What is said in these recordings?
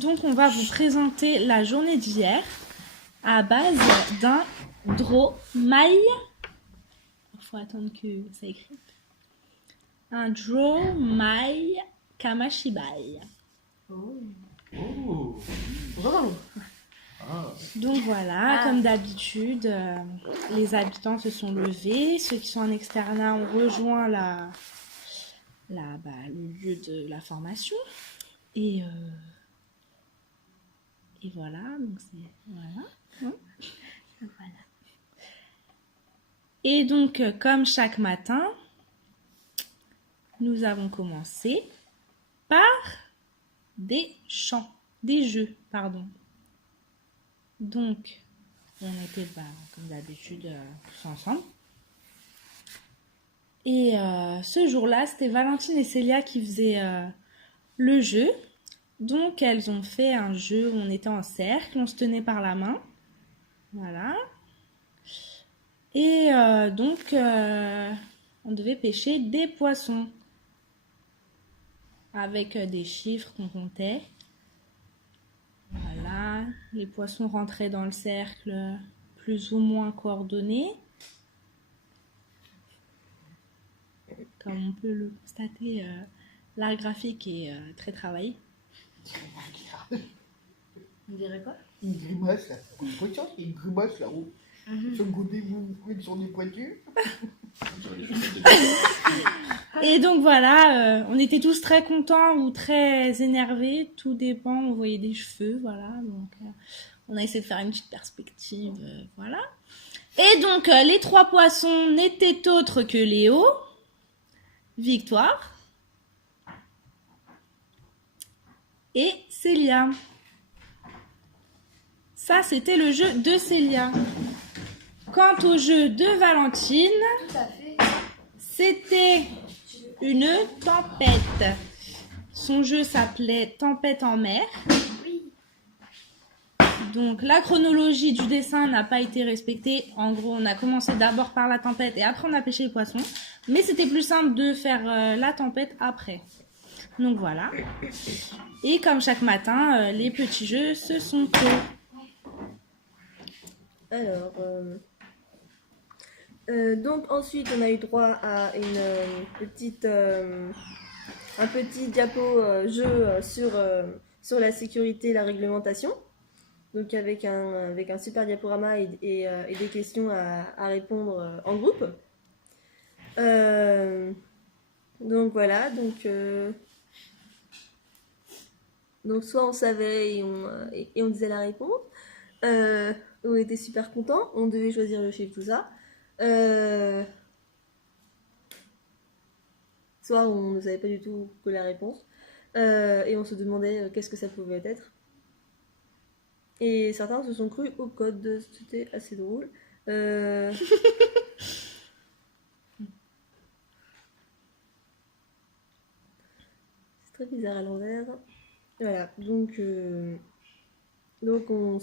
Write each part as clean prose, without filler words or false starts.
Donc on va vous présenter la journée d'hier à base d'un dromai. Il faut attendre que ça écrive. Un dromai kamashibai. Oh. Donc voilà, comme d'habitude, les habitants se sont levés. Ceux qui sont en externat ont rejoint le lieu de la formation. Et voilà, donc c'est voilà. Voilà. Et donc, comme chaque matin, nous avons commencé par des jeux, pardon. Donc, on était, comme d'habitude, tous ensemble. Et ce jour-là, c'était Valentine et Célia qui faisaient le jeu. Donc, elles ont fait un jeu où on était en cercle, on se tenait par la main. Voilà. Et donc, on devait pêcher des poissons avec des chiffres qu'on comptait. Voilà, les poissons rentraient dans le cercle plus ou moins coordonnés. Comme on peut le constater, l'art graphique est très travaillé. On dirait quoi? Une grimace là. Une potion, il y a une grimace là-haut. Sur le côté, vous sur des pointures. Et donc voilà, on était tous très contents ou très énervés, tout dépend, on voyait des cheveux, voilà. Donc on a essayé de faire une petite perspective, voilà. Et donc les trois poissons n'étaient autres que Léo, Victoire et Célia. Ça, c'était le jeu de Célia. Quant au jeu de Valentine, c'était une tempête. Son jeu s'appelait Tempête en mer. Donc la chronologie du dessin n'a pas été respectée. En gros, on a commencé d'abord par la tempête et après on a pêché les poissons. Mais c'était plus simple de faire la tempête après. Donc voilà. Et comme chaque matin, les petits jeux se sont faits. Alors, donc ensuite on a eu droit à un petit diapo jeu sur la sécurité et la réglementation. Donc avec un super diaporama et des questions à répondre en groupe. Donc voilà, donc soit on savait et on disait la réponse, on était super contents, on devait choisir le chiffre, tout ça. Soit on ne savait pas du tout que la réponse, et on se demandait qu'est-ce que ça pouvait être. Et certains se sont crus au code, c'était assez drôle. C'est très bizarre à l'envers. Voilà, donc on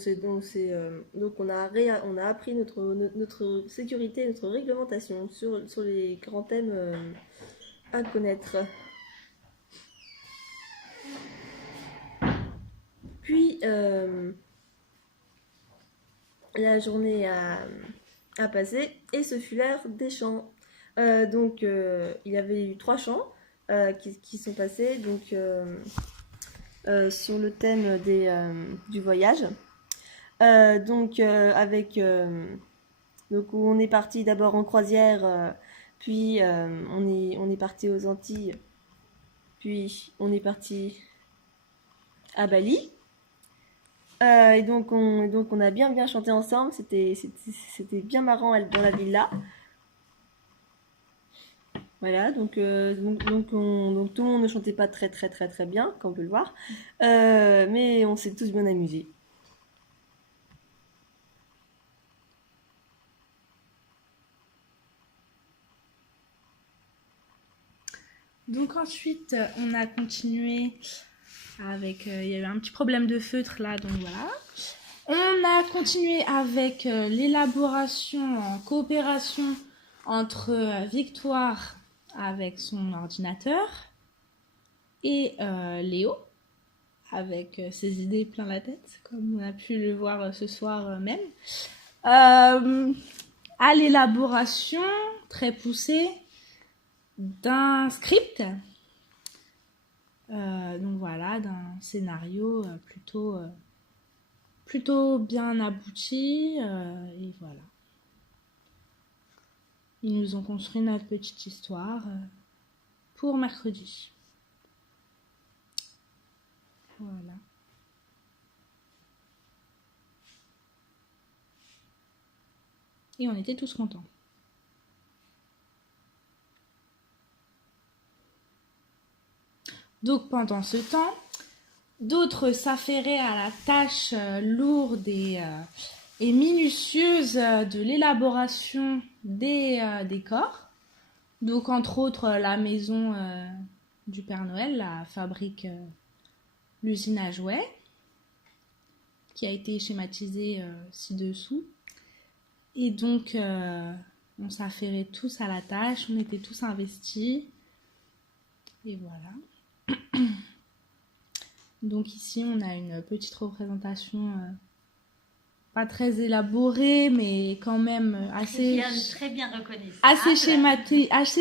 a appris notre sécurité, notre réglementation sur les grands thèmes à connaître. Puis la journée a passé et ce fut l'heure des chants. Il y avait eu 3 chants qui sont passés sur le thème du voyage. Donc on est parti d'abord en croisière, puis on est parti aux Antilles, puis on est parti à Bali. Et donc on a bien chanté ensemble, c'était bien marrant dans la villa. Voilà, donc tout le monde ne chantait pas très bien, comme on peut le voir, mais on s'est tous bien amusés. Donc ensuite, on a continué avec... il y a eu un petit problème de feutre là, donc voilà. On a continué avec l'élaboration en coopération entre Victoire avec son ordinateur et Léo avec ses idées plein la tête, comme on a pu le voir ce soir même. À l'élaboration très poussée d'un script, donc voilà, d'un scénario plutôt bien abouti, et voilà. Ils nous ont construit notre petite histoire pour mercredi. Voilà. Et on était tous contents. Donc pendant ce temps, d'autres s'affairaient à la tâche lourde et minutieuse de l'élaboration des décors. Donc entre autres la maison du Père Noël, la fabrique, l'usine à jouets, qui a été schématisée ci-dessous. Et donc on s'affairait tous à la tâche, on était tous investis. Et voilà. Donc ici on a une petite représentation pas très élaborée, mais quand même assez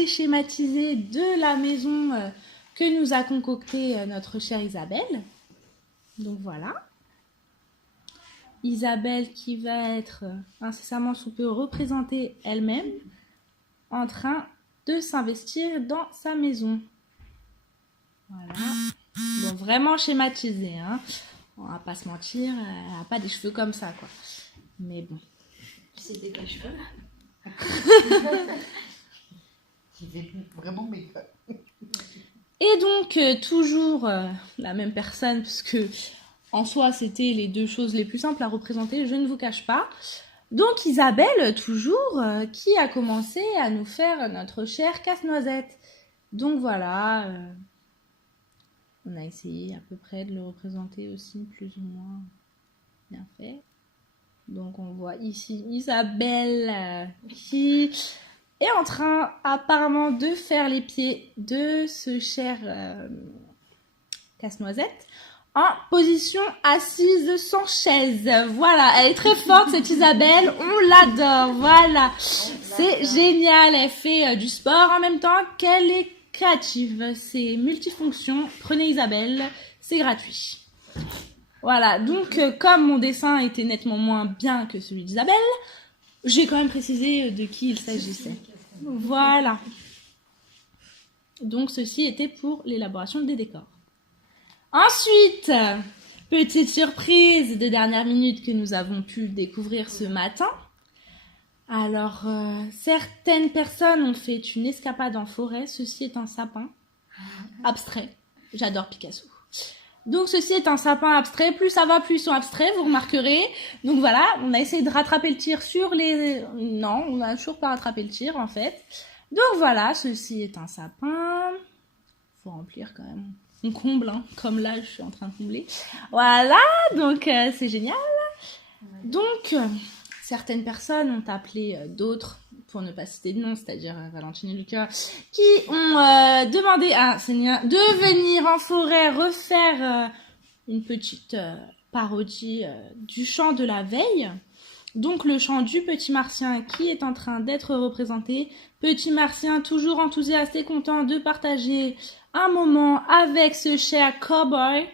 schématisée de la maison que nous a concoctée notre chère Isabelle. Donc voilà. Isabelle qui va être incessamment sous peu représentée elle-même en train de s'investir dans sa maison. Voilà. Bon, vraiment schématisé, hein. On va pas se mentir, elle n'a pas des cheveux comme ça, quoi. Mais bon. C'était tes cheveux. C'était vraiment méga. Et donc, toujours la même personne, parce que en soi, c'était les deux choses les plus simples à représenter, je ne vous cache pas. Donc, Isabelle, toujours, qui a commencé à nous faire notre cher casse-noisette. Donc, voilà. On a essayé à peu près de le représenter aussi, plus ou moins bien fait. Donc on voit ici Isabelle qui est en train apparemment de faire les pieds de ce cher casse-noisette en position assise sans chaise. Voilà, elle est très forte cette Isabelle, on l'adore, voilà. C'est génial, elle fait du sport en même temps qu'elle est créative, c'est multifonction. Prenez Isabelle, c'est gratuit. Voilà, donc comme mon dessin était nettement moins bien que celui d'Isabelle, j'ai quand même précisé de qui il s'agissait. Voilà. Donc ceci était pour l'élaboration des décors. Ensuite, petite surprise de dernière minute que nous avons pu découvrir ce matin. Alors, certaines personnes ont fait une escapade en forêt. Ceci est un sapin abstrait. J'adore Picasso. Donc, ceci est un sapin abstrait. Plus ça va, plus ils sont abstraits, vous remarquerez. Donc, voilà, on a essayé de rattraper le tir sur les... Non, on n'a toujours pas rattrapé le tir, en fait. Donc, voilà, ceci est un sapin. Faut remplir quand même. On comble, hein, comme là, je suis en train de combler. Voilà, donc c'est génial. Donc... certaines personnes ont appelé d'autres, pour ne pas citer de nom, c'est-à-dire Valentine et Lucas, qui ont demandé à Seigneur de venir en forêt refaire une petite parodie du chant de la veille. Donc le chant du petit martien qui est en train d'être représenté. Petit martien toujours enthousiaste et content de partager un moment avec ce cher cowboy.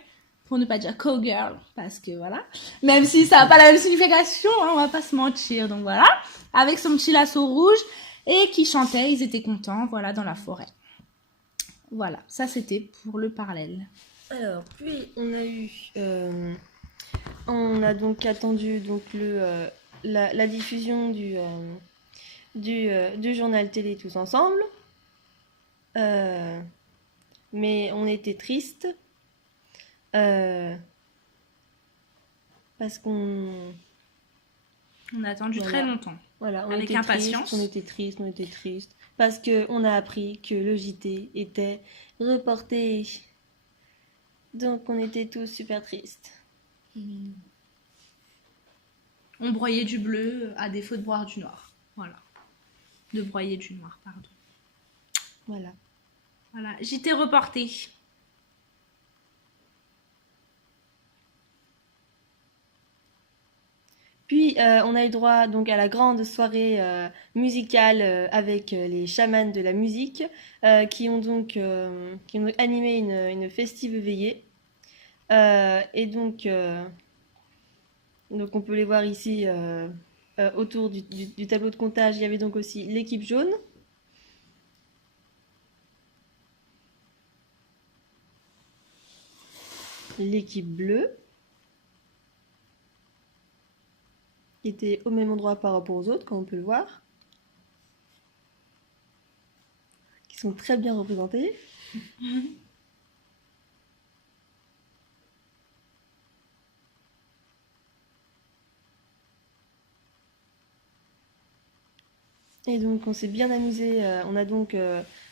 Pour ne pas dire cowgirl, parce que voilà. Même si ça n'a pas la même signification, hein, on va pas se mentir. Donc voilà, avec son petit lasso rouge et qui chantait, ils étaient contents, voilà, dans la forêt. Voilà, ça c'était pour le parallèle. Alors, puis on a donc attendu donc la diffusion du journal télé tous ensemble. Mais on était tristes. Parce qu'on a attendu très longtemps. Voilà, avec impatience. On était triste. Parce qu'on a appris que le JT était reporté. Donc on était tous super tristes. On broyait du bleu à défaut de boire du noir. Voilà. De broyer du noir, pardon. Voilà. Voilà, JT reporté. Puis on a eu droit donc à la grande soirée musicale avec les chamans de la musique qui ont donc animé une festive veillée. Et donc on peut les voir ici autour du tableau de comptage. Il y avait donc aussi l'équipe jaune. L'équipe bleue. Qui était au même endroit par rapport aux autres, comme on peut le voir. Qui sont très bien représentés. Et donc on s'est bien amusé, on a donc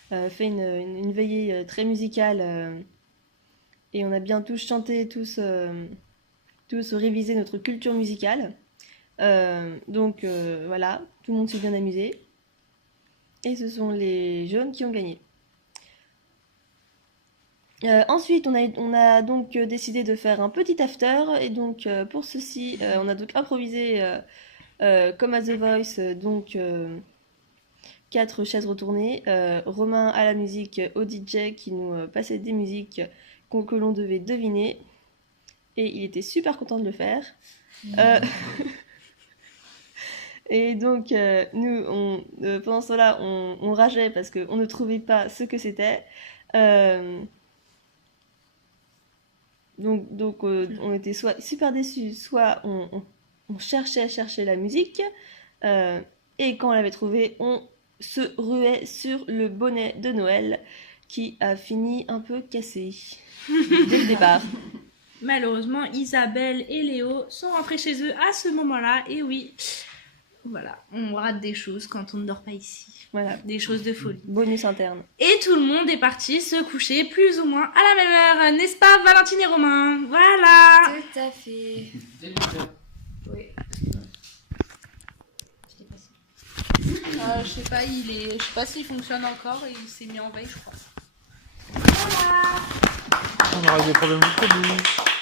fait une veillée très musicale et on a bien tous chanté, tous révisé notre culture musicale. Voilà, tout le monde s'est bien amusé. Et ce sont les jaunes qui ont gagné. Ensuite, on a donc décidé de faire un petit after. Et donc, pour ceci, on a donc improvisé, comme à The Voice, 4 chaises retournées. Romain à la musique, au DJ qui nous passait des musiques que l'on devait deviner. Et il était super content de le faire. Et donc, nous, pendant ce temps-là, on rageait parce qu'on ne trouvait pas ce que c'était. On était soit super déçus, soit on cherchait la musique. Et quand on l'avait trouvée, on se ruait sur le bonnet de Noël qui a fini un peu cassé dès le départ. Malheureusement, Isabelle et Léo sont rentrés chez eux à ce moment-là. Et oui, voilà, on rate des choses quand on ne dort pas ici. Voilà. Des choses de folie. Bonus interne. Et tout le monde est parti se coucher plus ou moins à la même heure, n'est-ce pas Valentine et Romain? Voilà. Tout à fait. Oui. Je sais pas, je sais pas s'il fonctionne encore et il s'est mis en veille, je crois. On aura des problèmes de produits.